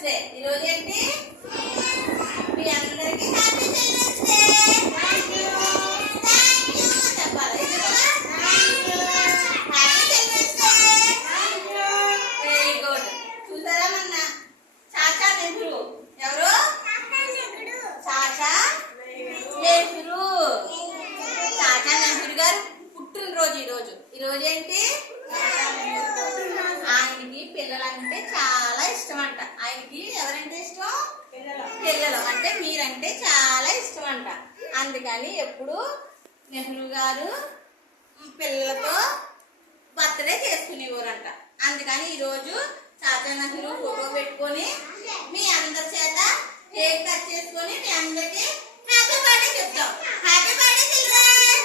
Children's day. ఈరోజు ఏంటి? మీ అందరికీ హ్యాపీ చిల్డ్రన్స్ డే. చెప్పాలి happy children's day. Very good. చూసారా మన చాచా నెహ్రూ ఎవరు? చాచా నెహ్రూ. చాచా నెహ్రూ గారు పుట్టినరోజు ఈరోజు ఏంటి? ఆయనకి పిల్లలంటే చాలా ఇష్టం అంట. ఆయనకి ఎవరంటే ఇష్టం? పిల్లలు అంటే మీరంటే చాలా ఇష్టం అంట. అందుకని ఎప్పుడు నెహ్రూ గారు పిల్లలతో బర్త్డే చేసుకునేవారంట. అందుకని ఈరోజు చాచా నెహ్రూ ఫోటో పెట్టుకొని మీ అందరి చేత కేక్ కట్ చేసుకొని మీ అందరికి హ్యాపీ బర్త్డే చెప్తాం. Happy birthday children.